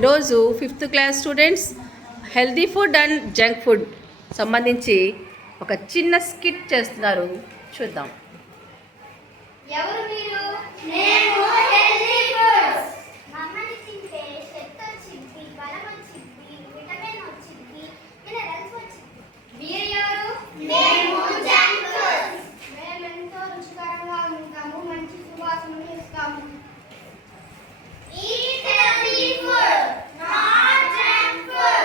ఈరోజు 5th class students healthy food and junk food సంబంధించి ఒక చిన్న స్కిట్ చేస్తున్నారు, చూద్దాం. ఎవరు మీరు? నేను హెల్తీ ఫుడ్స్. మమ్మల్ని తింటే శక్తి వచ్చింది, బలం వచ్చింది, విటమిన్ వచ్చింది, మినరల్స్ వచ్చింది. మీరు ఎవరు? మేము జంక్ ఫుడ్స్. మేము ఎంతో రుచికరంగా ఉంటాము, మంచి సువాసనను ఇస్తాము. Eat healthy food, not junk food.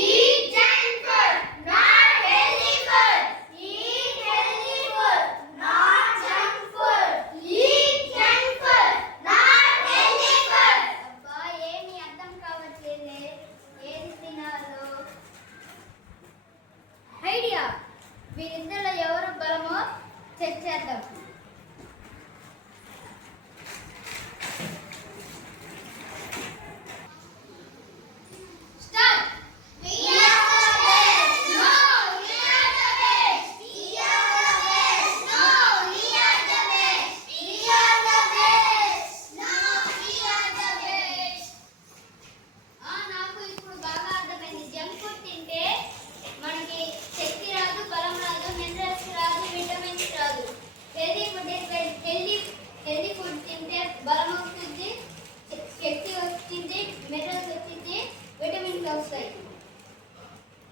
Eat junk food, not healthy food. Eat healthy food, not junk food. Eat junk food, not healthy food. అబ్బా, ఏమీ అర్థం కావట్లేదే, ఏది తినాలో. ఐడియా, వీరిద్దరిలో ఎవరు బలమో చెక్ చేద్దాం.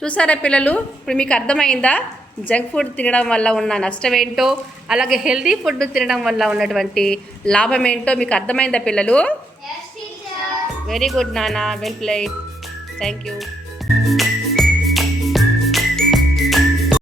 చూసారా పిల్లలు, ఇప్పుడు మీకు అర్థమైందా జంక్ ఫుడ్ తినడం వల్ల ఉన్న నష్టం ఏంటో, అలాగే హెల్తీ ఫుడ్ తినడం వల్ల ఉన్నటువంటి లాభం ఏంటో మీకు అర్థమైందా పిల్లలు? వెరీ గుడ్ నాన్న, వెల్ ప్లేడ్. Thank you.